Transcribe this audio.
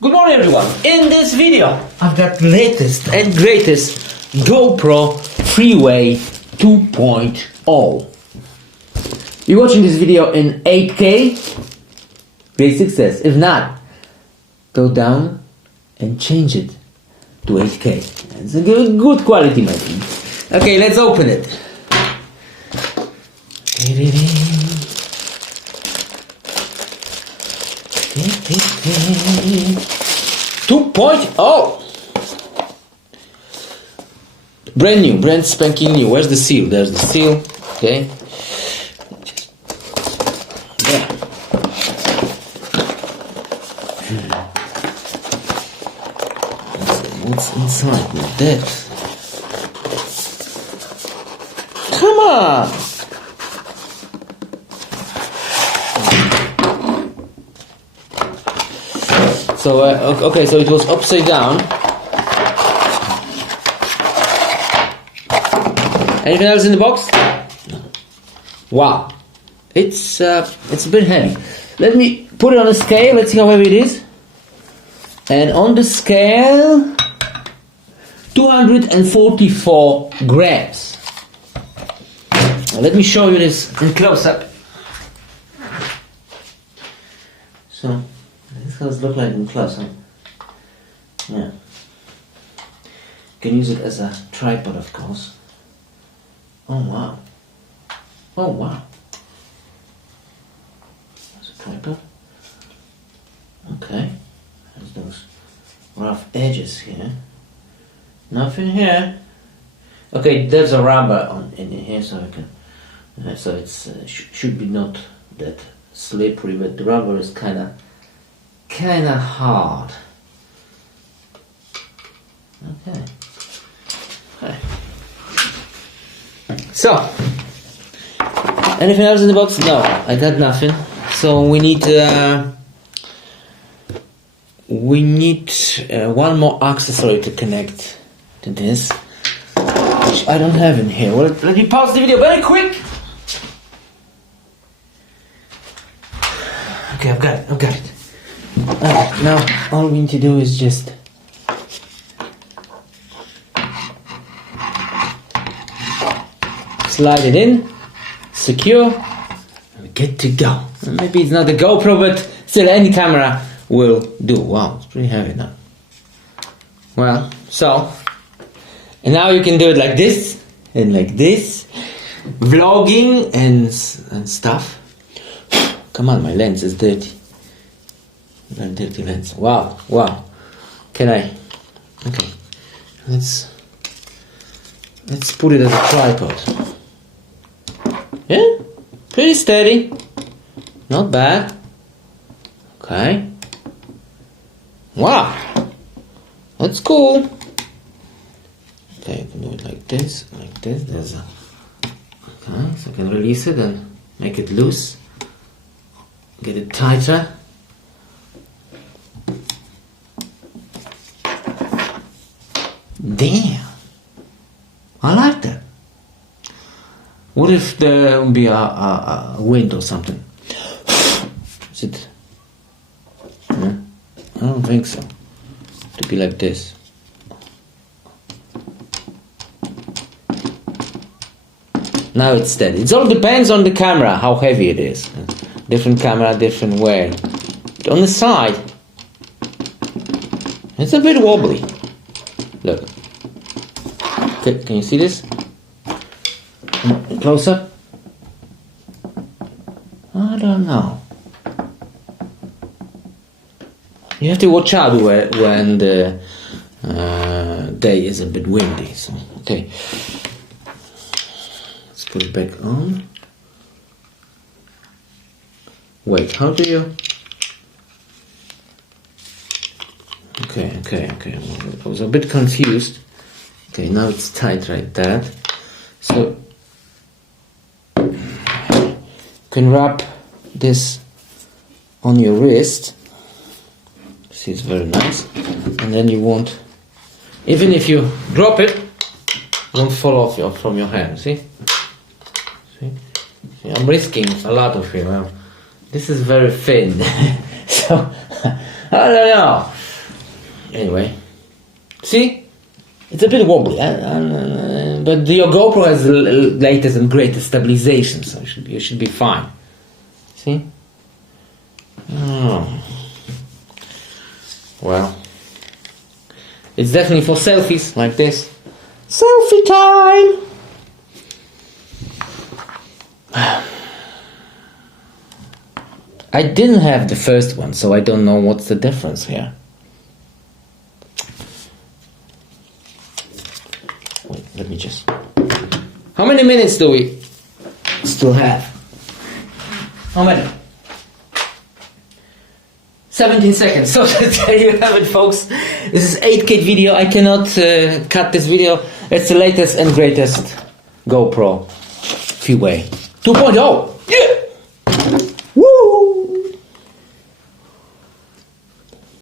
Good morning everyone. In this video I've got latest and greatest GoPro Freeway 2.0. You're watching this video in 8K? Great success. If not, go down and change it to 8K. It's a good quality, my friend. Okay, let's open it. 2.0. Brand new, brand spanking new. Where's the seal? There's the seal. Okay. There. What's inside with that? Come on. So, okay, so it was upside down. Anything else in the box? No. Wow. It's a bit heavy. Let me put it on a scale. Let's see how heavy it is. And on the scale, 244 grams. Now let me show you this in close-up. So, this is how it looks like in close-up. Yeah. You can use it as a tripod, of course. Oh wow. Oh wow. There's a tripod. Okay. There's those rough edges here. Nothing here. Okay, there's a rubber in here, so I can. So it's should be not that slippery, but the rubber is kind of hard. Okay. So, anything else in the box? No, I got nothing. So we need one more accessory to connect to this, which I don't have in here. Well, let me pause the video very quick. Okay, I've got it. Alright, now all we need to do is just slide it in, secure, and we're good to go. Maybe it's not a GoPro, but still any camera will do. Wow, it's pretty heavy now. Well, so, and now you can do it like this, and like this, vlogging and stuff. Come on, my lens is dirty. Very dirty lens. Wow, wow. Can I? Okay, let's put it as a tripod. Yeah, pretty steady. Not bad. Okay. Wow. That's cool. Okay, you can do it like this, like this. There's a. Okay, so I can release it and make it loose. Get it tighter. Damn. I like that. What if there would be a wind or something? Is it? I don't think so. To be like this. Now it's steady. It all depends on the camera, how heavy it is. Different camera, different wear. But on the side, it's a bit wobbly. Look. Okay, can you see this? Close up? I don't know. You have to watch out when the day is a bit windy. So, okay. Let's put it back on. Wait, how do you? Okay. I was a bit confused. Okay, now it's tight like that. So you can wrap this on your wrist. See, it's very nice. And then you won't, even if you drop it, it won't fall off from your hand. See? I'm risking a lot of it. Well, this is very thin. So I don't know. Anyway, see, it's a bit wobbly, but your GoPro has the latest and greatest stabilization, so you should be fine. See? Oh. Well, it's definitely for selfies like this. Selfie time! I didn't have the first one, so I don't know what's the difference here. Wait, let me just... How many minutes do we still have? How many? 17 seconds. So there you have it, folks. This is 8K video. I cannot cut this video. It's the latest and greatest GoPro Freeway 2.0. Yeah!